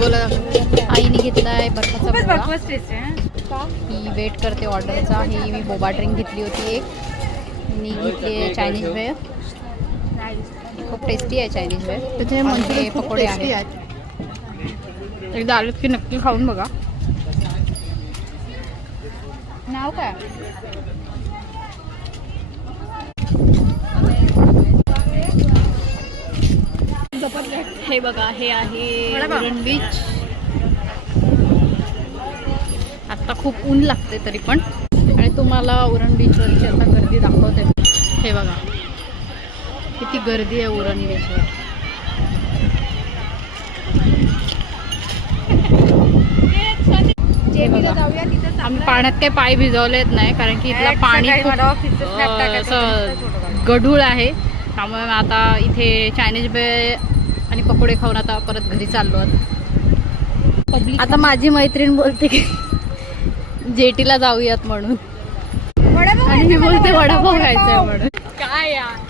बोला आईने घेतलाय बर्फाचा गोळा. बकवास टेस्ट आहे. ही वेट करते ऑर्डरचा. ही मी बोबा ड्रिंक घेतली होती एक. मी घेतली आहे चायनीज वेळ. खूप टेस्टी आहे चायनीज वेळ. त्याचे आणि पकोडे आहेत. एकदा आलेत की नक्की खाऊन बघा. नाव काय? हे बघा, हे आहे उरण बीच. आता खूप ऊन लागते तरी पण. आणि तुम्हाला उरण बीचवरची आता गर्दी दाखवते. हे बघा किती गर्दी आहे उरण बीचवर. हे बघा. आम्ही पाण्यात काही पाय भिजवलेत नाही कारण की इथलं पाणी असं गढूळ आहे. त्यामुळे आता इथे चायनीज भेळ आणि पकोडे खाऊन आता परत घरी चाललो आहोत. आता माझी मैत्रीण बोलते की जेटीला जाऊयात म्हणून आणि मी बोलते वडापाव खायचंय म्हणून. काय यार